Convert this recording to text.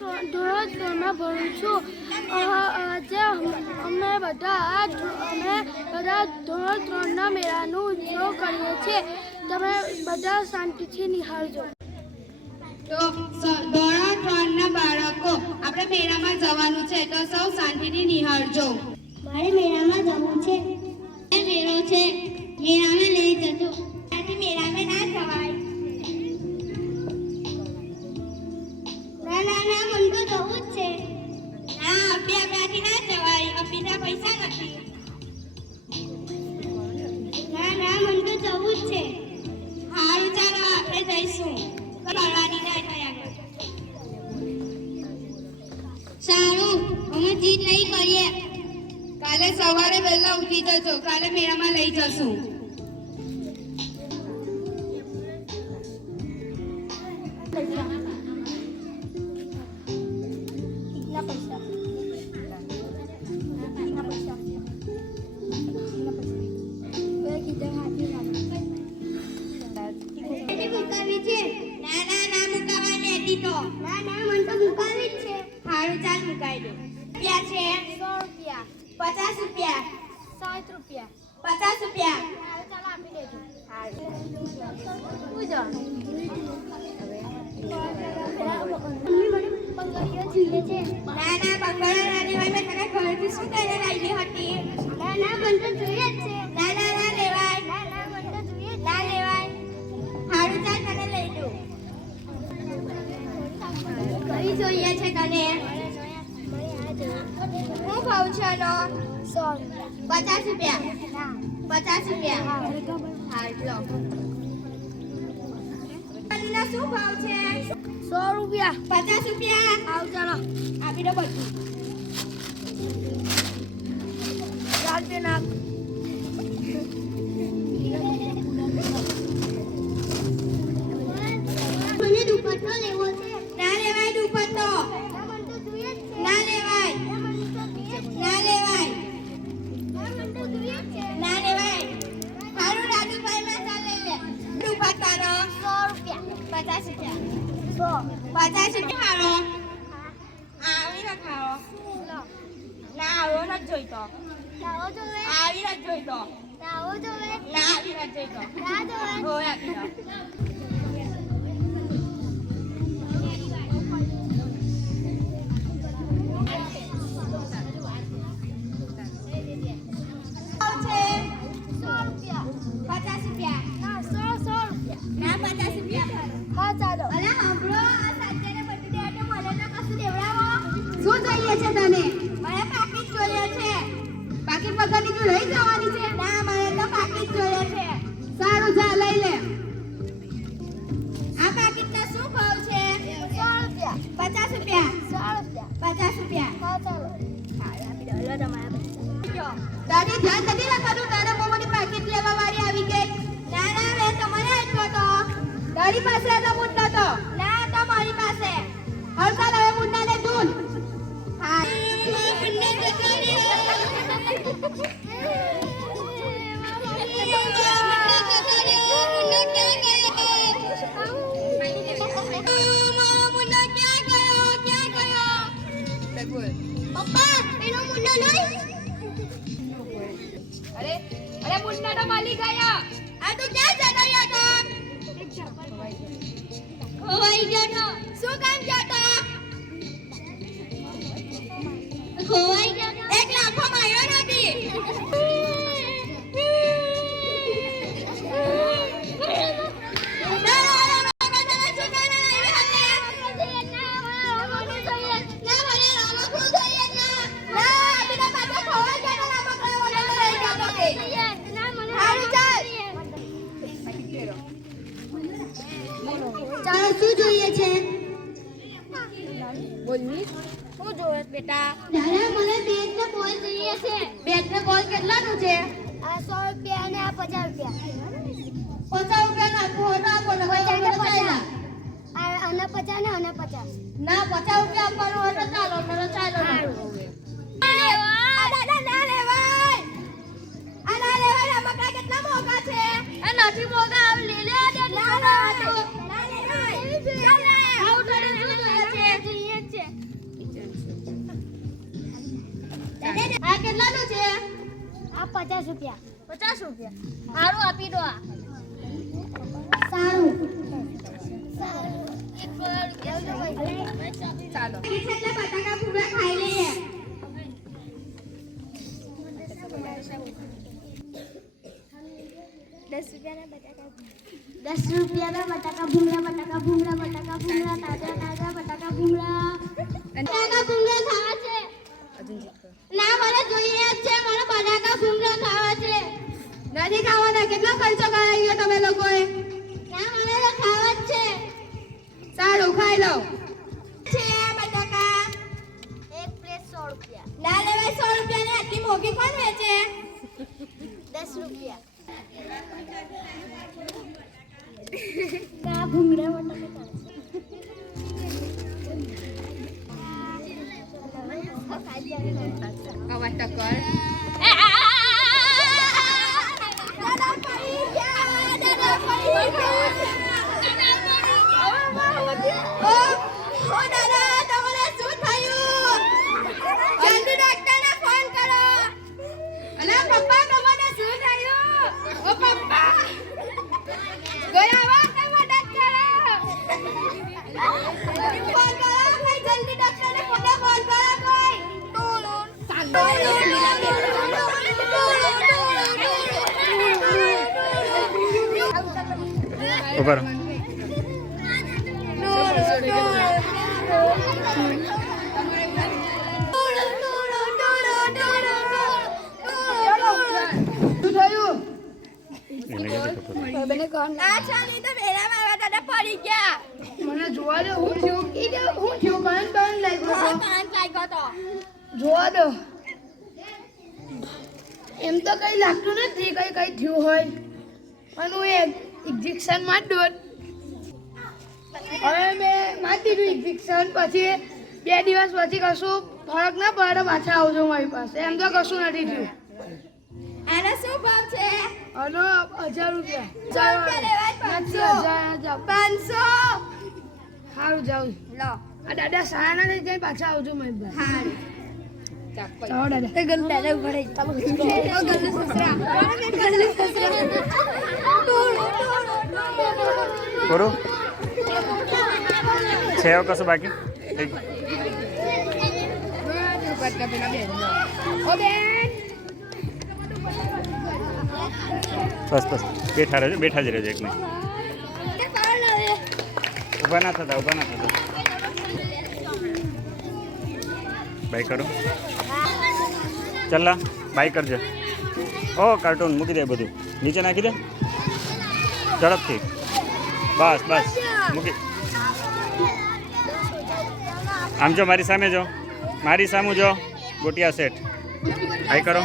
ધોરણ 3માં ભણું છું. આજે અમે બધા ધોરણ 3ના મેળાનું ઉત્સવ કરીએ છીએ. તમે બધા શાંતિથી નિહાળજો. તો ધોરણ 3ના બાળકો આપણે મેળામાં જવાનું છે, તો સૌ શાંતિથી નિહાળજો. મારે મેળામાં જવું છે. મેળો છે, મેળામાં લઈ જજો. મેળામાં ના જવાય. ના મને તો જવું જ છે. ના, અબ્યાથી ના જવાય. અબ્બીના પૈસા નથી. ના મને તો જવું જ છે. હારું, ચાલો આપણે જઈશું. કરવાની ના થયા. સારું, અમે જીત નહીં કરીએ. કાલે સવારે વહેલા ઉઠી જજો. કાલે મેળામાં લઈ જશું. હારું, ચાલ મુકાઈ દો. રૂપિયા છે 100 રૂપિયા, 50 રૂપિયા, 60 રૂપિયા, 50 50 રૂપિયા. ચાલો આપી દેજો. ના, બંગલા ના લેવાય. મેં તને ઘરથી શું કહીને લાવી હતી? ના મને તો જોઈએ જ છે. ના લેવાય. ના મને તો જોઈએ જ ના લેવાય. હારું, ચાલ તને લઈ દઉં. કઈ જોઈએ છે તને? શું ભાવ છે એનો? 50 રૂપિયા. 50 રૂપિયા. હારું, લો. આના શું ભાવ છે? 100 રૂપિયા. 50 રૂપિયા. આવ ચાલો આપી દો બધું. ચાલશે ના. મને દુપટ્ટો લેવો છે. ના લેવાય દુપટ્ટો. મને તો જોઈએ જ છે. ના લેવાય. મને તો જોઈએ જ છે. ના લેવાય. મને તો જોઈએ જ છે. ના લેવાય. હારું, રાજુભાઈ માં ચાલ લઈ લે. દુપટ્ટાનો 100 રૂપિયા. 50 રૂપિયા. 100. 50 રૂપિયા. હારો આવી ન ખાઓ. ના, આવો નથી જોઈતો. લાવો તો લે. આવી નથી જોઈતો. લાવો તો લે. ના, આવી નથી જોઈતો. ના તો લે. હોય આપી દો. શું જોઈએ છે તને? મને પાકીટ જોઈએ છે. પાકીટ વગરની તું લઈ જવાની છે? ના, મને તો પાકીટ જોઈએ છે. સારું, જા લઈ લે. આ પાકીટનો શું ભાવ છે? 100 50 રૂપિયા. રૂપિયા. 100 રૂપિયા. 50 રૂપિયા. હા ચાલો. આપી દો. લો તમારા પૈસા. તારી ધ્યાન નથી રાખવાનું. તારા મોમની પાકીટ લેવા વાળી આવી ગઈ. ના, મેં તમારે આપ્યો તો. તારી પાસે હતો મુન્નો તો. ના, તો મારી પાસે. હવે ચાલ, હવે મુન્નાને દૂધ. હા. પપ્પા એનો મુન્નો નહીં. અરે મુન્ના તો મળી ગયા. આ તું ક્યાં જતો હતો? ખોવાઈ ગયો તો. શું કામ જતો? ખોવાઈ ગયો. એક લાખો માર્યો નથી. શું જોઈએ છે? બોલની. શું જોઈએ બેટા? દાદા મને બેટ ને બોલ જોઈએ છે. બેટ ને બોલ કેટલાનું છે? આ 100 રૂપિયા અને આ 50 રૂપિયા. 50 રૂપિયા નાખો હતો આપો ને 50 ચાલ્યા. આના 50 ને આના 50. ના 50 રૂપિયા આપવાનો હતો. ચાલો નરો ચાલો. દાદા ના લેવાય. આ ના લેવાય. આ મકડા કેટલા મોંઘા છે? એ નથી મોંઘા. આવ લે લે. ના લેવાય. ના લેવાય. ચાલ આવ તો શું જોઈએ છે? આ કેટલાનું છે? આ 50 રૂપિયા. 50 રૂપિયા. સારું આપી દો આ. સારું. ચાલો. એટલે બટાકા ભૂંગળા ખાઈ લઈએ. ₹10 રૂપિયાના બટાકા ભૂંગળા, બટાકા ભૂંગળા, બટાકા ભૂંગળા, તાજા તાજા બટાકા ભૂંગળા. બટાકા ભૂંગળા ખાવા છે. ના, મને જોઈએ જ છે. મને બટાકા ભૂંગળા ખાવા છે. નથી ખાવાના. કેટલો ખર્ચો કરાવ્યો તમે લોકોએ? ના, મને તો ખાવા જ છે. સારું, ખાઈ લો. છે બટાકા. એક પ્લેટ 100 રૂપિયા. ના લેવાય 100 રૂપિયાની આટલી મોંઘી કોણ વેચે? 10 રૂપિયા. ના, ભૂંગળા બટાકા અવાજ તો કર. ઉપર મને જોવા દો. હું થયું? હું થયું? કાન લાગ્યો તો. જોવા દો. એમ તો કઈ લાગતું નથી કઈ થયું હોય, પણ હું ઇન્જેક્શન માં દોડ. હવે મેં મારી દીધું ઇન્જેક્શન. પછી 2 દિવસ પછી કશું ફરક ના પડે પાછા આવજો મારી પાસે. એમ તો કશું નથી થયું. આનો શું ભાવ છે? આનો 1000 રૂપિયા. 500. સારું જાઉં. લો આ દાદા સારા લઈ જાય પાછા આવજો મારી પાસે. ચાલો દાદા. દાદા ભરે પૂરું છે હવે કશું બાકી? બસ બસ બેઠા રહેજો, બેઠા જ રહેજો. એક નહીં, ઊભા ના થતા, ઊભા ના થતા. બાય કરો. ચલ્લા બાય કરજો. ઓ કાર્ટૂન મૂકી દે, બધું નીચે નાખી દે ઝડપથી. બસ બસ મૂકી. આમ જો, મારી સામે જો, મારી સામું જો. ગોટિયા સેટ. બાય કરો.